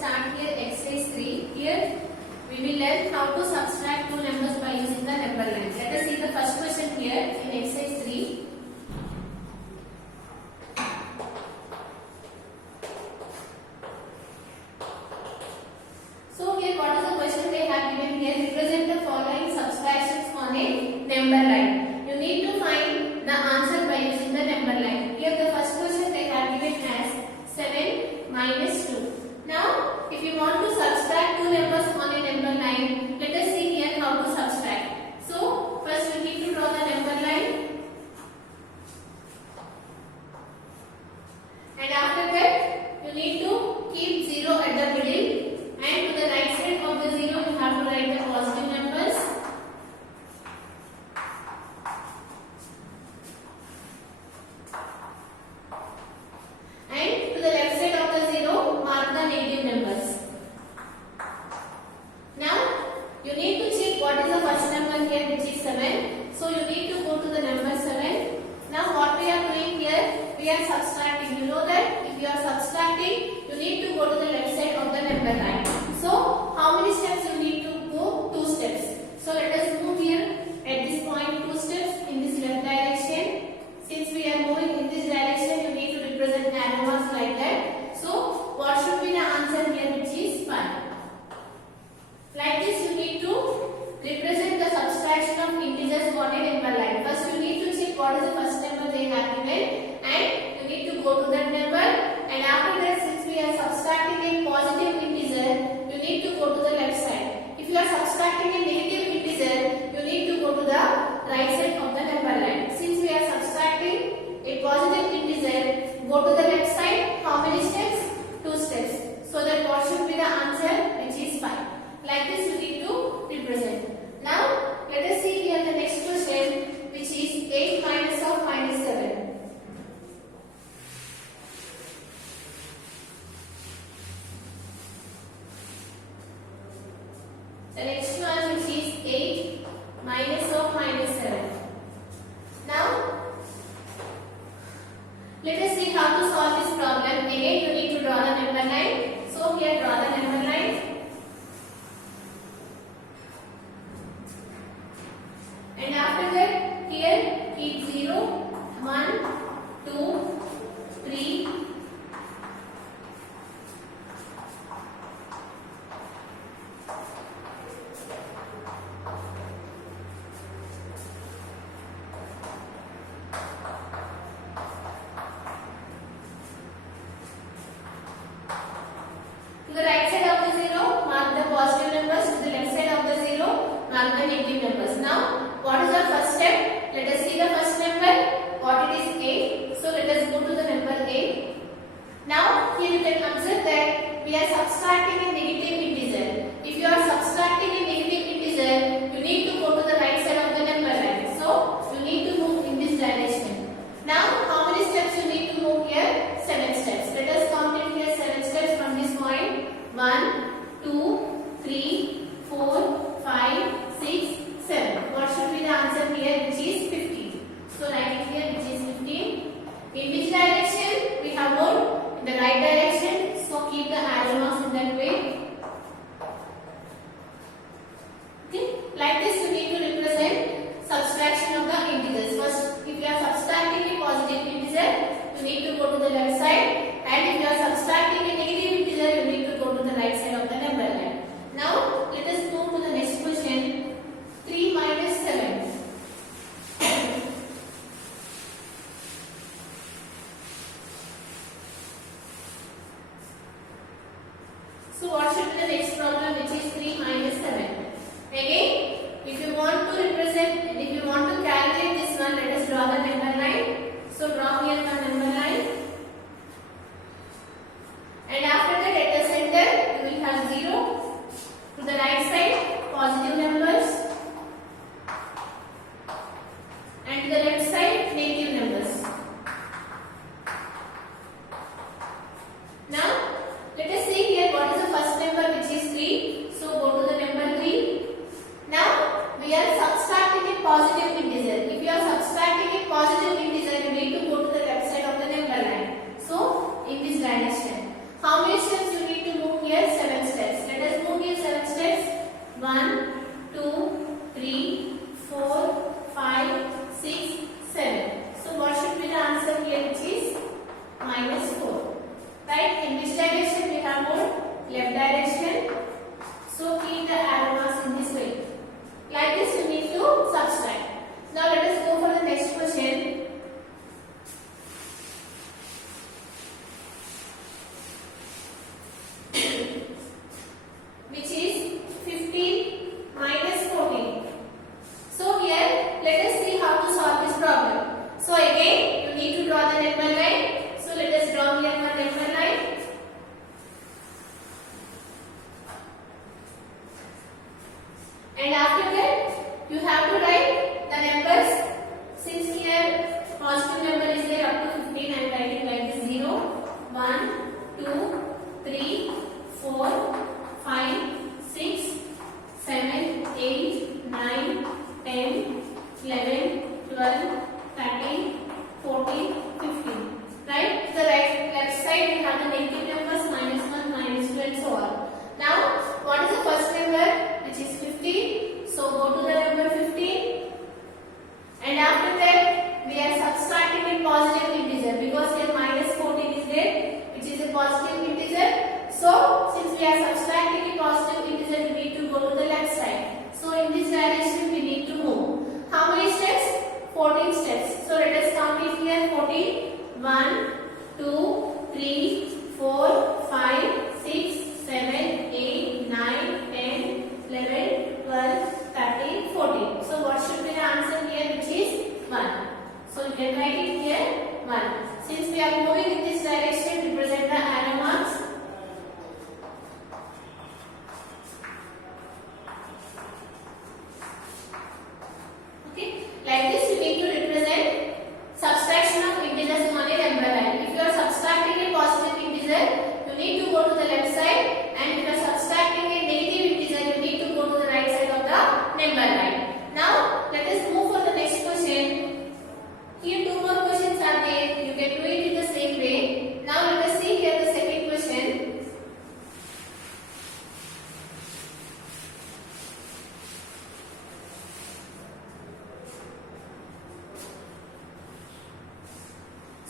start here exercise 3. Here we will learn how to subtract two numbers by using the number line. Let us see the first question here in exercise 3. So here what is the question they have given here? Represent the following subtractions on a number line. You need to find the answer by using the number line. Here the first question they have given as 7 minus 2. Now, if you want to subtract two numbers on a number line, let us see here how to subtract. So, first we need to draw the number line. And after that, you need to keep 0 at the middle. And to the right side of the 0, you have to write the positive numbers. And to the left side of the 0, mark the negative numbers. Now, you need to check what is the first number here, which is 7. So, you need to go to the number 7. Now, what we are doing here, we are subtracting. You know that if you are subtracting, you need to go to the left side of the number line. So, how many steps you need to go? 2 steps. So, let us move here at this point 2 steps in this left direction. Since we are moving in this direction, you need to represent arrow marks like that. So, what should be the answer here, which is 5. Like this, you need to represent the subtraction of integers on a number line. First, you need to check what is the first number they have given, and you need to go to that number. And after that, since we are subtracting a positive integer, you need to go to the left side. If you are subtracting a negative integer, you need to go to the right side of the number line. Since we are subtracting a positive integer, go to the left side. How many steps? 2 steps. So that what should be the answer, which is 5. Like this, you need to represent. Now, let us see here the next question, which is 8 minus of minus 7. The next one, which is 8 minus of minus 7. Now, let us see how to solve this problem. Again, you need to draw the number line. So, here draw the number line. And after that, here keep 0, 1, 2, 3, to the right side of the 0, mark the positive numbers. To the left side of the 0, mark the negative numbers. Now, what is our first step? Let us see the first number. What it is? 8. So, let us go to the number 8. Now, here you can observe that we are subtracting a negative integer. If you are subtracting a negative integer, you need to go to the right side of the number line. So, you need to move in this direction. Now, how many steps you need to move here? 7 steps. Let us count it here 7 steps from this point. 1, 2, 3, 4, 5, 6, 7. What should be the answer here, which is 15? So, write it here, which is 15. In which direction? We have moved in the right direction. So, keep the arrow marks in that way. Okay. Like this, you need to represent subtraction of the integers. First, if you are subtracting a positive integer, you need to go to the left side. And if you are subtracting a negative integer, you need to go to the right side of the number line. Now, let us move to the next question. 3 minus 7. So, what should be the next problem, which is 3 minus 7? Again, if you want to represent and if you want to calculate this one, let us draw the number line. So, draw here the number line. And after that, at the center, you will have 0. To the right side, positive numbers. And to the left side, negative numbers. Now, let us see here what is the first number, which is 3. direction we have moved? Left direction. So keep the arrow marks in this way. Like this you need to subtract. Now let us go for the next question. Which is 15 minus 14. So here let us see how to solve this problem. So again you need to draw the number line. So let us draw here one number line. And after that you have to write the numbers. Since here positive number is there up to 15, I am writing like this: 0, 1, 2, 3, 4, 5, 6, 7, 8, 9, 10, 11, 12, 13, 14, 15. Right? To the left side we have the negative numbers minus 1, minus 2 and so on. Now what is the first number? Which is 15. So go to the number 15. And after that we are subtracting a positive integer because here minus 14 is there, which is a positive integer. So since we are subtracting a positive integer, we need to go to the left side. So in this direction we need to move. How many steps? 14 steps. So let us count it here. 14. 1, 2, 3, 4, 5, 6, 7, 8, 9, 10, 11, 12, 13, 14. So what should be the answer here? Which is 1. So you can write it here 1. Since we are moving in this direction, represent the arrow marks. Okay, like this you need to represent subtraction of integers on a number line. If you are subtracting a positive integer, you need to go to the left side, and if you are subtracting a negative integer, you need to go to the right side of the number line. Now let us move for the next question. Here two more questions are there. You can do it in the same way. Now let us see here the second question.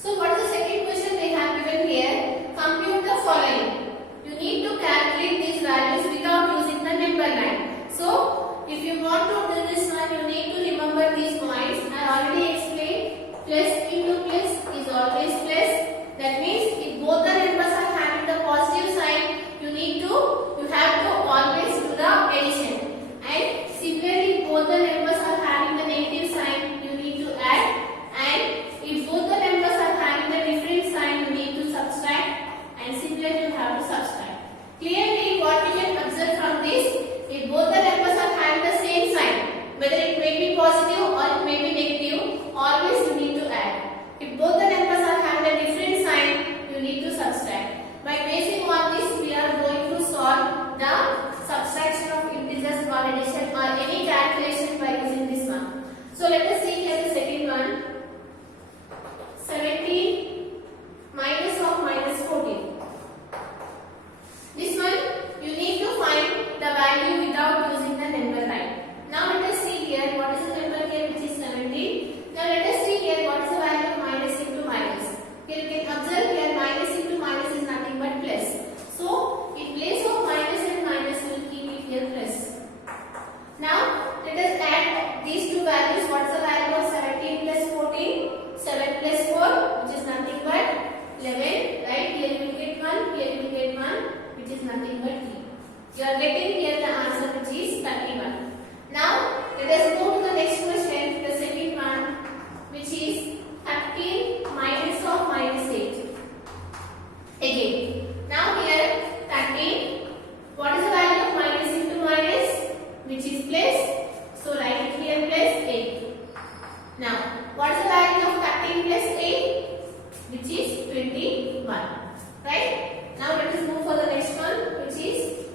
So what is the second question they have given here? Compute the following. You need to calculate these values without using the number line. So if you want to do this one, you need to remember these points. I already explained. Plus into plus is always plus. That means if both the numbers are having the positive sign, you have to always do the addition. And similarly, if both the numbers are having the negative sign, you need to add. And if both the numbers are having the different sign, you need to subtract. And similarly, you have to subtract. Clearly, what we can observe from this, if both the numbers are having the same sign, whether it may be positive or it may be negative, always you need to add. If both the numbers are having a different sign, you need to subtract. By basing on this, we are going to solve the subtraction of integers or addition or any calculation by using this one. So let us see here the second one. 17 minus of minus 14. This one you need to find the value without using the number line. Now let us see here what is the number here, which is 17. Now let us see here what is the value of minus into minus. Here you can observe here minus into minus is nothing but plus. So in place of minus and minus we will keep it here plus. Now let us add these two values. What is the value of 17 plus 14? 7 plus 4, which is nothing but 11. Right? Here you will get 1, here you will get 1, which is nothing but 3. You are getting here the answer, which is 31. Now let us go to the next question, the second one, which is 13 minus of minus 8. Again, now here 13, what is the value of minus into minus? Which is plus. So write it here plus 8. Now what is the value of 13 plus 8? Which is 21. Right? Now let us move for the next one, which is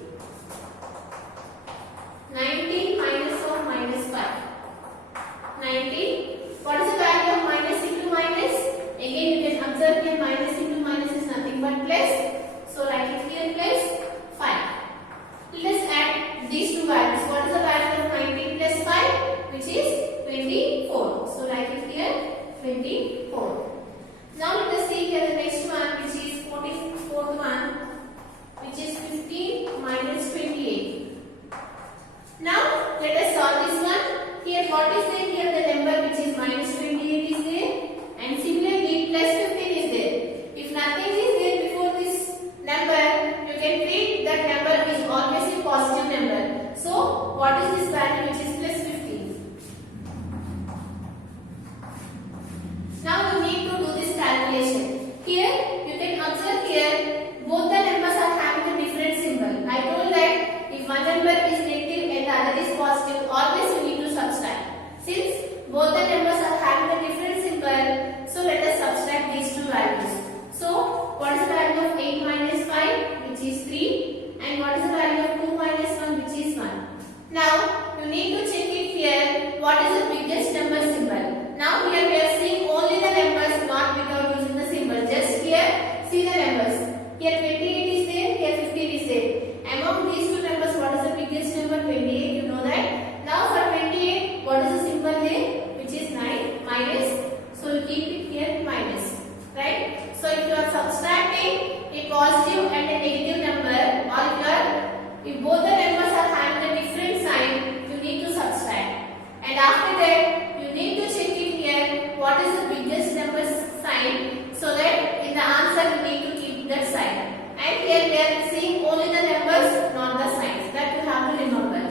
If both the numbers are having a different sign, you need to subtract. And after that, you need to check it here what is the biggest number sign, so that in the answer you need to keep that sign. And here we are seeing only the numbers, not the signs. That you have to remember.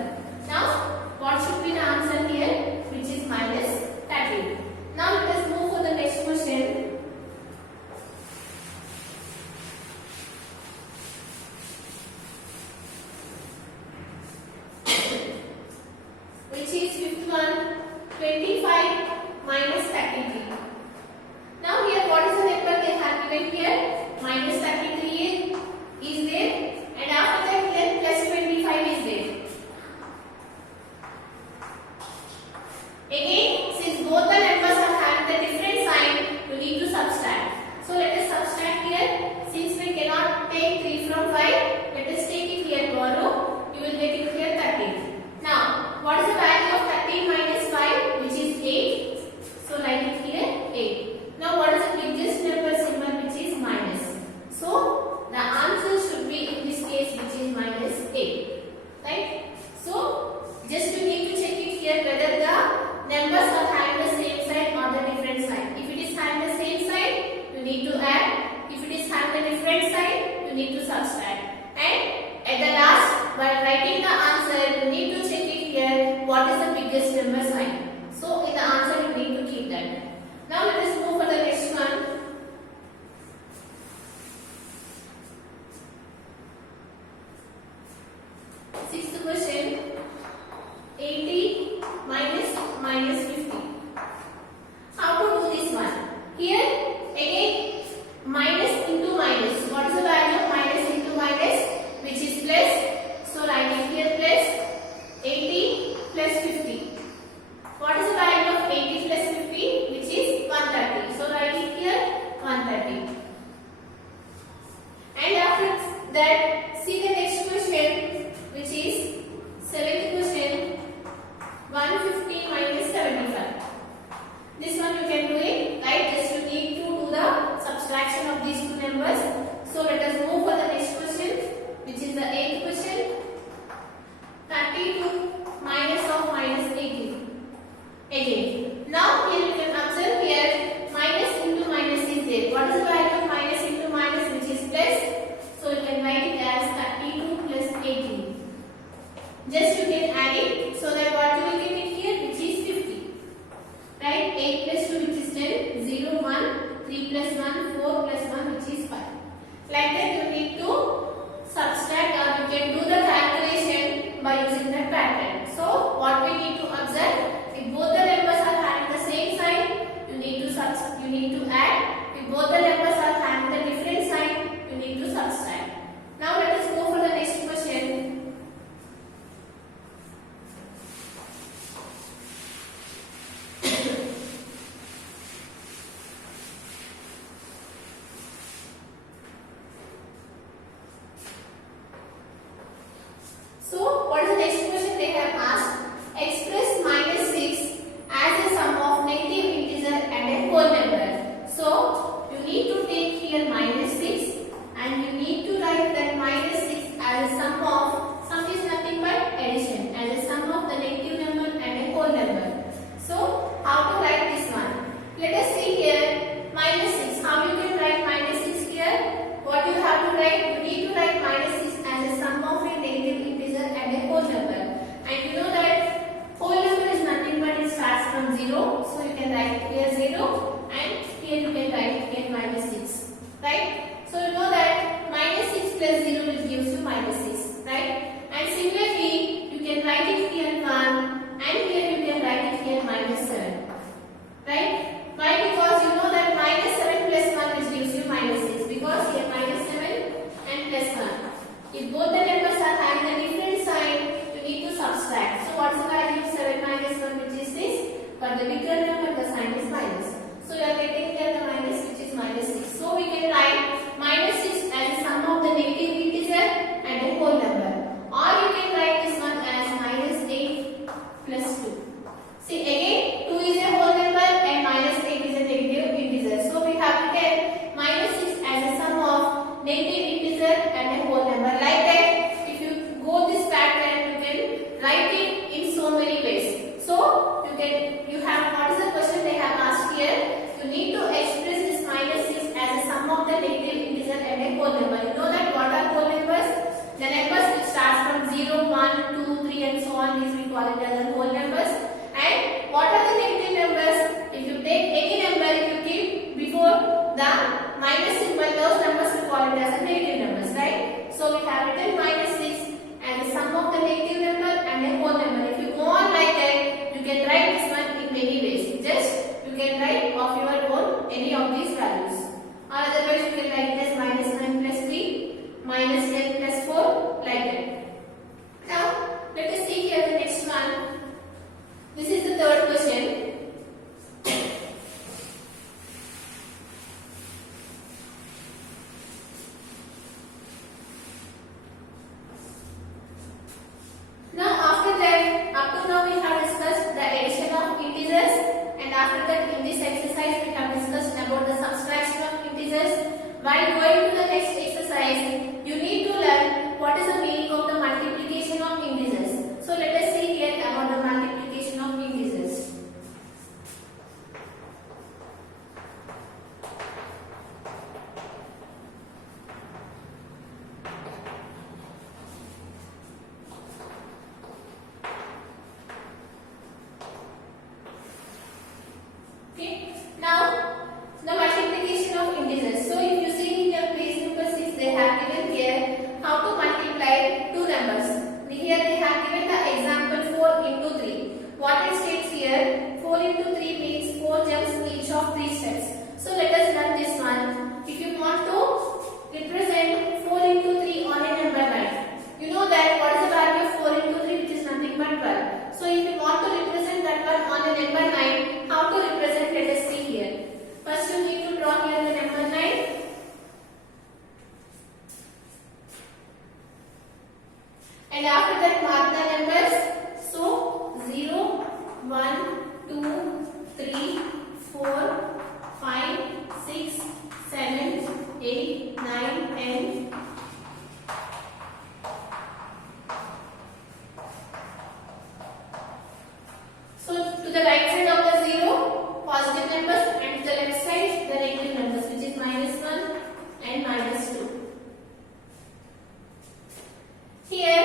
Now, what should be the answer here? Which is minus 13. Now let us move for the next question. Which is fifth one, 25 minus 33. Now here what is the number they have given here? Minus 33 is there, and after that here plus 25 is there. Again, since both the numbers are having the different sign, you need to subtract. So let us subtract here. Since we cannot take 3 from 5, let us take it here tomorrow. You will get it here 13. Now, what is the value of 13 minus 5? Which is 8. So write it here 8. Now what is the biggest number symbol? Which is minus. So the answer should be in this case which is minus 8. Right? So just you need to check it here whether the numbers are having the same sign or the different sign. If it is having the same sign, you need to add. If it is having a different sign, you need to subtract. And at the last, while writing the answer, you need to check it here what is the biggest number sign. So in the answer, you need to keep that. Now let us move for the next one. Sixth question. 80 minus 50. How to do this one? Here again minus into minus. What is the value of minus into minus? Which is plus. So write it here plus 80 plus 50. What is the value of 80 plus 50? Which is 130. So write it here 130. And after that, see the next question, which is seventh question. 150 minus 75. This one you can do it, right? Just you need to do the subtraction of these two numbers. So let us move for the next question, which is the eighth question. 32 minus of minus 18. Again, now here you can observe here minus into minus is there. What is the value of minus into minus, which is plus? So you can write it as 32 plus 18. Just you can add it, so that what you will get it here, which is 50. Right? 8 plus 2, which is 10, 0, 1, 3 plus 1, 4 plus 1, which is 5. Like that you need to subtract, or you can do the calculation by using that pattern. So what we need to observe, if both the numbers are having the same sign, you need to add. If both the numbers are having the different sign, you need to subtract. Now let us go for the next question. So what is the next question they have asked? Express minus 6 as a sum of negative integer and a whole number. So you need to take here minus 6 and you need to write that minus 6 as a sum of, sum is nothing but addition, as a sum of the negative number and a whole number. So how to write this one? Let us see here minus 6. How you can write minus 6 here? What you have to write? You need to write minus 6 as a sum of a negative integer and a whole number. And you know that whole number is nothing but it starts from 0. So you can write here 0 and here you can write here minus 6. Right? So you know that minus 6 plus 0 will gives you minus 6. Right? And similarly, you can write it here 1 and here you can write it here minus 7. Right? Why? Because you know that minus 7 plus 1 which gives you minus 6. Because here minus 7 and plus 1. If both the numbers are having a different sign, you need to subtract. So what is the value of 7 minus 1, which is this? For the bigger number, the sign is minus. So you are getting here the minus, which is minus 6. So we can write minus 6 as a sum of the negative integer and a whole number. Or you can write this one as minus 8 plus 2. See again, 2 is a whole number and minus 8 is a negative integer. So we have to get minus 6 as a sum of negative integer and a whole number. Like that, if you go this as a whole numbers. And what are the negative numbers? If you take any number, if you keep before the minus symbol, those numbers we call it as a negative numbers, right? So we have written minus 6 as the sum of the negative number and a whole number. If you go on like that, you can write this one in many ways. Just you can write of your own any of these values. Or otherwise you can write it as minus 9 plus 3, minus 10 plus 4, like that. Now let us see here the next one. This is the third question. Now after that, up to now we have discussed the addition of integers, and after that in this exercise we have discussed about the subtraction of integers. While going to the next exercise, you need to learn what is the meaning of the multiplication of integers. So let us see here about the multiplication of integers. Okay. Now the multiplication of integers. So if you see in your page number 6, they have given here how to multiply two numbers. Here they have given the example 4 into 3. What it states here, 4 into 3 means 4 jumps each of 3 steps. So let us learn this one. If you want to represent 4 into 3 on a number line, you know that what is the value of 4 into 3, which is nothing but 12. So if you want to represent that one on a number line, how to represent, let us see here. First you need to draw here the number line. And after that mark the numbers. So 0, 1, 2, 3, 4, 5, 6, 7, 8, 9 and so to the right side of the 0, positive numbers, and to the left side the negative numbers, which is minus 1 and minus 2. Here